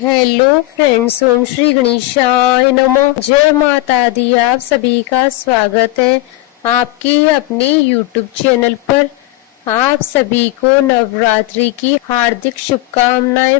Hello friends, ओम श्री गणेशाय नमः। जय माता दी। आप सभी का स्वागत है आपके अपने यूट्यूब चैनल पर। आप सभी को नवरात्रि की हार्दिक शुभकामनाएं।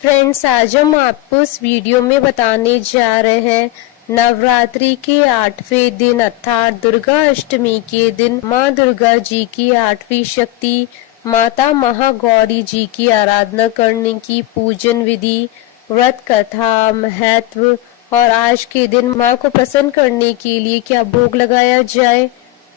फ्रेंड्स, आज हम आपको इस वीडियो में बताने जा रहे हैं नवरात्रि के 8वें दिन अर्थात दुर्गा अष्टमी के दिन माँ दुर्गा जी की 8वीं शक्ति माता महागौरी जी की आराधना करने की पूजन विधि, व्रत कथा, महत्व और आज के दिन माँ को प्रसन्न करने के लिए क्या भोग लगाया जाए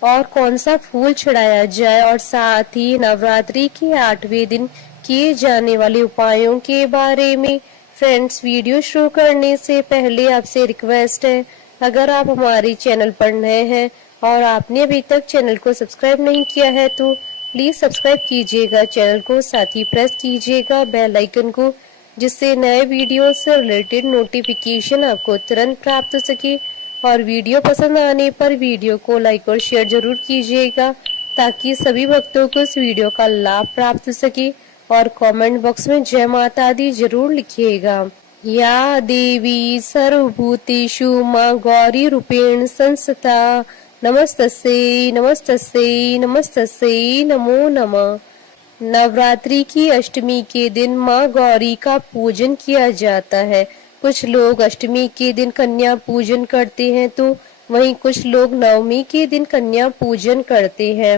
और कौन सा फूल चढ़ाया जाए और साथ ही नवरात्रि के 8वें दिन किए जाने वाले उपायों के बारे में। फ्रेंड्स, वीडियो शुरू करने से पहले आपसे रिक्वेस्ट है, अगर आप हमारे चैनल पर नए हैं और आपने अभी तक चैनल को सब्सक्राइब नहीं किया है तो प्लीज सब्सक्राइब कीजिएगा चैनल को, साथ ही प्रेस कीजिएगा बेल आइकन को, जिससे नए वीडियो से रिलेटेड नोटिफिकेशन आपको तुरंत प्राप्त हो सके। और वीडियो पसंद आने पर वीडियो को लाइक और शेयर जरूर कीजिएगा ताकि सभी भक्तों को इस वीडियो का लाभ प्राप्त हो सके। और कमेंट बॉक्स में जय माता दी जरूर लिखिएगा। या देवी सर्वभूतेषु माँ गौरी रूपेण संस्थिता नमस्तस्यै नमस्तस्यै नमस्तस्यै नमो नमः। नवरात्रि की अष्टमी के दिन माँ गौरी का पूजन किया जाता है। कुछ लोग अष्टमी के दिन कन्या पूजन करते हैं तो वहीं कुछ लोग नवमी के दिन कन्या पूजन करते हैं।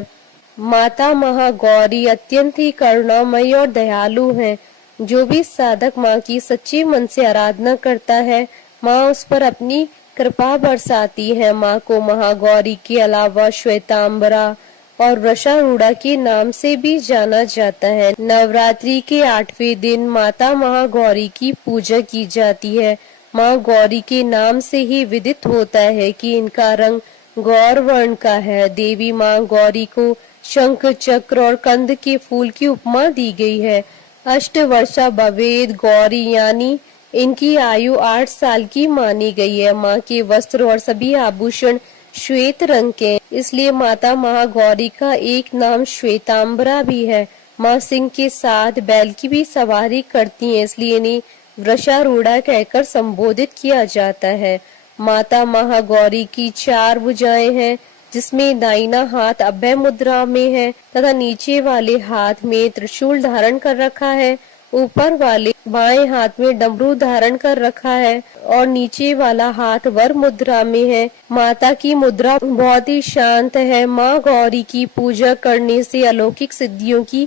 माता महागौरी अत्यंत ही करुणामयी और दयालु हैं। जो भी साधक माँ की सच्चे मन से आराधना करता है, माँ उस पर अपनी कृपा बरसाती है। माँ को महागौरी के अलावा श्वेतांबरा और वृषारूढ़ा के नाम से भी जाना जाता है। नवरात्रि के 8वें दिन माता महागौरी की पूजा की जाती है। माँ गौरी के नाम से ही विदित होता है कि इनका रंग गौर वर्ण का है। देवी माँ गौरी को शंख, चक्र और कंद के फूल की उपमा दी गई है। अष्टवर्षा भवेद गौरी यानी इनकी आयु 8 साल की मानी गई है। माँ के वस्त्र और सभी आभूषण श्वेत रंग के, इसलिए माता महागौरी का एक नाम श्वेतांबरा भी है। माँ सिंह के साथ बैल की भी सवारी करती हैं, इसलिए इन्हें वृषारूढ़ा कहकर संबोधित किया जाता है। माता महागौरी की 4 भुजाएं हैं, जिसमें दाहिना हाथ अभय मुद्रा में है तथा नीचे वाले हाथ में त्रिशूल धारण कर रखा है। ऊपर वाले बाएं हाथ में डमरू धारण कर रखा है और नीचे वाला हाथ वर मुद्रा में है। माता की मुद्रा बहुत ही शांत है। माँ गौरी की पूजा करने से अलौकिक सिद्धियों की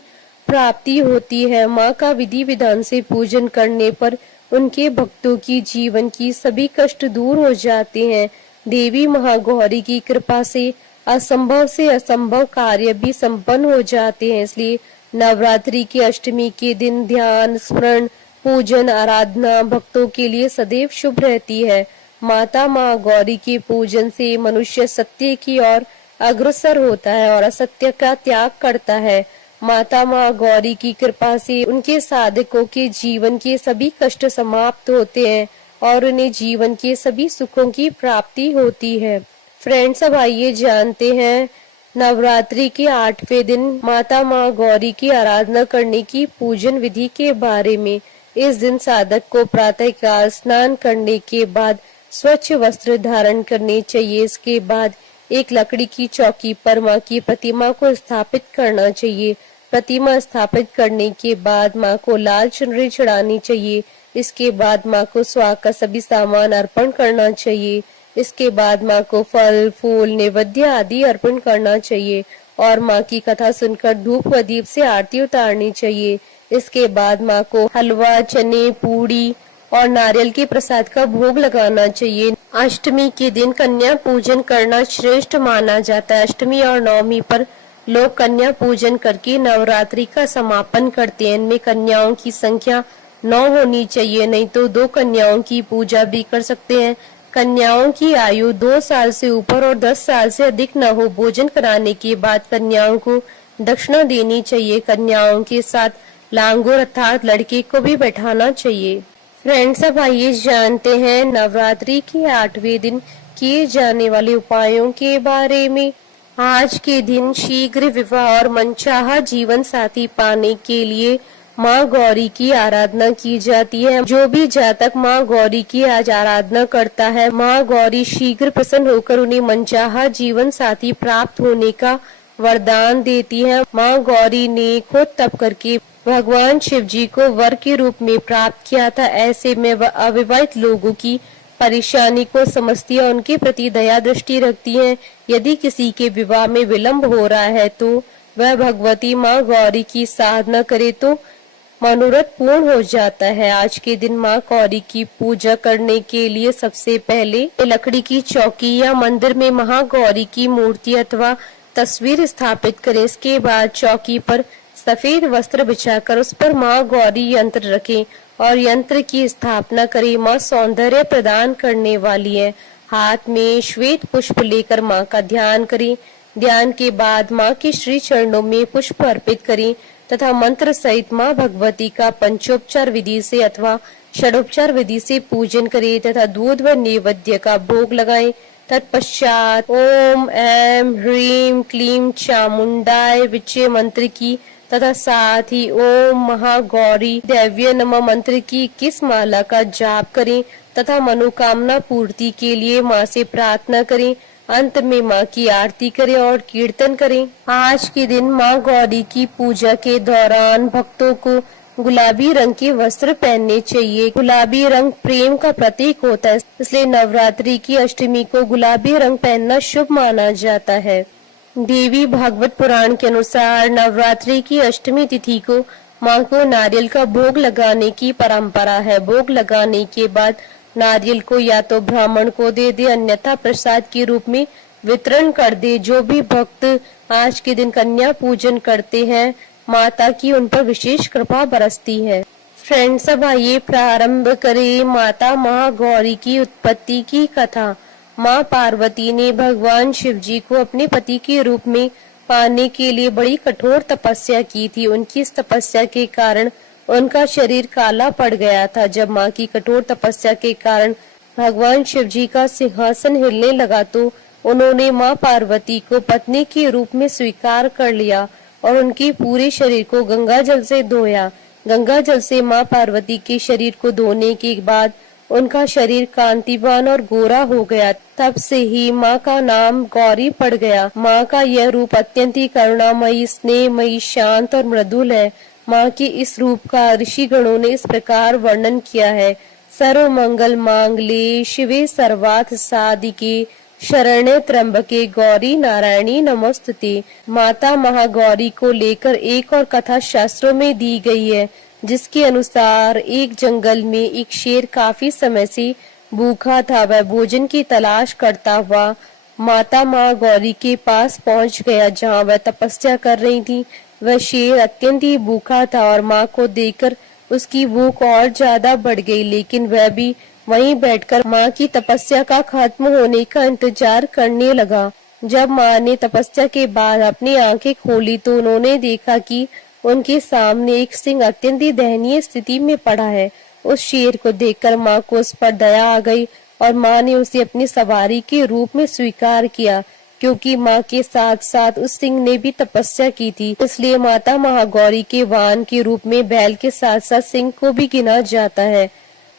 प्राप्ति होती है। माँ का विधि विधान से पूजन करने पर उनके भक्तों की जीवन की सभी कष्ट दूर हो जाते हैं। देवी महागौरी की कृपा से असंभव से असंभव कार्य भी संपन्न हो जाते हैं। इसलिए नवरात्रि की अष्टमी के दिन ध्यान, स्मरण, पूजन, आराधना भक्तों के लिए सदैव शुभ रहती है। माता महागौरी के पूजन से मनुष्य सत्य की ओर अग्रसर होता है और असत्य का त्याग करता है। माता महागौरी की कृपा से उनके साधकों के जीवन के सभी कष्ट समाप्त होते हैं और उन्हें जीवन के सभी सुखों की प्राप्ति होती है। फ्रेंड्स, अब आइए जानते हैं नवरात्रि के 8वें दिन माता माँ गौरी की आराधना करने की पूजन विधि के बारे में। इस दिन साधक को प्रातः काल स्नान करने के बाद स्वच्छ वस्त्र धारण करने चाहिए। इसके बाद एक लकड़ी की चौकी पर माँ की प्रतिमा को स्थापित करना चाहिए। प्रतिमा स्थापित करने के बाद माँ को लाल चुनरी चढ़ानी चाहिए। इसके बाद माँ को स्वाग का सभी सामान अर्पण करना चाहिए। इसके बाद माँ को फल, फूल, नैवेद्य आदि अर्पण करना चाहिए और माँ की कथा सुनकर धूप व दीप से आरती उतारनी चाहिए। इसके बाद माँ को हलवा, चने, पूड़ी और नारियल के प्रसाद का भोग लगाना चाहिए। अष्टमी के दिन कन्या पूजन करना श्रेष्ठ माना जाता है। अष्टमी और नवमी पर लोग कन्या पूजन करके नवरात्रि का समापन करते हैं। इनमें कन्याओं की संख्या 9 होनी चाहिए, नहीं तो 2 कन्याओं की पूजा भी कर सकते हैं। कन्याओं की आयु 2 साल से ऊपर और 10 साल से अधिक न हो। भोजन कराने के बाद कन्याओं को दक्षिणा देनी चाहिए। कन्याओं के साथ लांगुर अर्थात लड़के को भी बैठाना चाहिए। फ्रेंड्स, अब आइए जानते हैं नवरात्रि के 8वें दिन किए जाने वाले उपायों के बारे में। आज के दिन शीघ्र विवाह और मनचाहा जीवन साथी पाने के लिए माँ गौरी की आराधना की जाती है। जो भी जातक माँ गौरी की आज आराधना करता है, माँ गौरी शीघ्र प्रसन्न होकर उन्हें मनचाहा जीवन साथी प्राप्त होने का वरदान देती है। माँ गौरी ने खुद तप करके भगवान शिव जी को वर के रूप में प्राप्त किया था। ऐसे में वह अविवाहित लोगों की परेशानी को समझती है, उनके प्रति दया दृष्टि रखती है। यदि किसी के विवाह में विलंब हो रहा है तो वह भगवती माँ गौरी की साधना करे तो मनोरथ पूर्ण हो जाता है। आज के दिन माँ गौरी की पूजा करने के लिए सबसे पहले लकड़ी की चौकी या मंदिर में महागौरी की मूर्ति अथवा तस्वीर स्थापित करें। इसके बाद चौकी पर सफेद वस्त्र बिछाकर उस पर माँ गौरी यंत्र रखें और यंत्र की स्थापना करें। माँ सौंदर्य प्रदान करने वाली है। हाथ में श्वेत पुष्प लेकर माँ का ध्यान करें। ध्यान के बाद माँ के श्री चरणों में पुष्प अर्पित करें तथा मंत्र सहित माँ भगवती का पंचोपचार विधि से अथवा षडोपचार विधि से पूजन करें तथा दूध व नैवेद्य का भोग लगाएं। तत्पश्चात ओम ऐं ह्रीं क्लीं चामुंडाय विचे मंत्र की तथा साथ ही ओम महागौरी दैव्य नमः मंत्र की 21 माला का जाप करें तथा मनोकामना पूर्ति के लिए माँ से प्रार्थना करें। अंत में माँ की आरती करें और कीर्तन करें। आज के दिन माँ गौरी की पूजा के दौरान भक्तों को गुलाबी रंग के वस्त्र पहनने चाहिए। गुलाबी रंग प्रेम का प्रतीक होता है, इसलिए नवरात्रि की अष्टमी को गुलाबी रंग पहनना शुभ माना जाता है। देवी भागवत पुराण के अनुसार नवरात्रि की अष्टमी तिथि को माँ को नारियल का भोग लगाने की परंपरा है। भोग लगाने के बाद नारियल को या तो ब्राह्मण को दे दे, अन्यथा प्रसाद के रूप में वितरण कर दे। जो भी भक्त आज के दिन कन्या पूजन करते हैं, माता की उन पर विशेष कृपा बरसती है। फ्रेंड्स, अब आइए प्रारंभ करें माता महागौरी की उत्पत्ति की कथा। माँ पार्वती ने भगवान शिव जी को अपने पति के रूप में पाने के लिए बड़ी कठोर तपस्या की थी। उनकी इस तपस्या के कारण उनका शरीर काला पड़ गया था। जब माँ की कठोर तपस्या के कारण भगवान शिव जी का सिंहासन हिलने लगा तो उन्होंने माँ पार्वती को पत्नी के रूप में स्वीकार कर लिया और उनके पूरे शरीर को गंगा जल से धोया। गंगा जल से माँ पार्वती के शरीर को धोने के बाद उनका शरीर कांतिवान और गोरा हो गया। तब से ही माँ का नाम गौरी पड़ गया। माँ का यह रूप अत्यंत ही करुणामयी, स्नेहमयी, शांत और मृदुल है। माँ के इस रूप का ऋषि गणों ने इस प्रकार वर्णन किया है। सर्व मंगल मांगल्ये शिवे सर्वार्थ साधिके शरण्ये त्र्यंबके गौरी नारायणी नमोस्तुते। माता महागौरी को लेकर एक और कथा शास्त्रों में दी गई है, जिसके अनुसार एक जंगल में एक शेर काफी समय से भूखा था। वह भोजन की तलाश करता हुआ माता महागौरी के पास पहुंच गया, जहां वह तपस्या कर रही थी। वह शेर अत्यंत ही भूखा था और माँ को देखकर उसकी भूख और ज्यादा बढ़ गई, लेकिन वह भी वहीं बैठकर माँ की तपस्या का खत्म होने का इंतजार करने लगा। जब माँ ने तपस्या के बाद अपनी आंखें खोली तो उन्होंने देखा कि उनके सामने एक सिंह अत्यंत ही दयनीय स्थिति में पड़ा है। उस शेर को देखकर माँ को उस पर दया आ गई और माँ ने उसे अपनी सवारी के रूप में स्वीकार किया। क्योंकि माँ के साथ साथ उस सिंह ने भी तपस्या की थी, इसलिए माता महागौरी के वाहन के रूप में बैल के साथ साथ सिंह को भी गिना जाता है।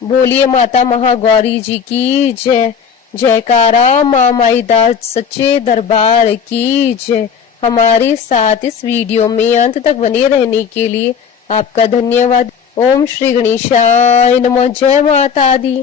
बोलिए माता महागौरी जी की जय। जयकारा माँ माई दास सच्चे दरबार की जय। हमारे साथ इस वीडियो में अंत तक बने रहने के लिए आपका धन्यवाद। ओम श्री गणेशाय नमः। जय माता दी।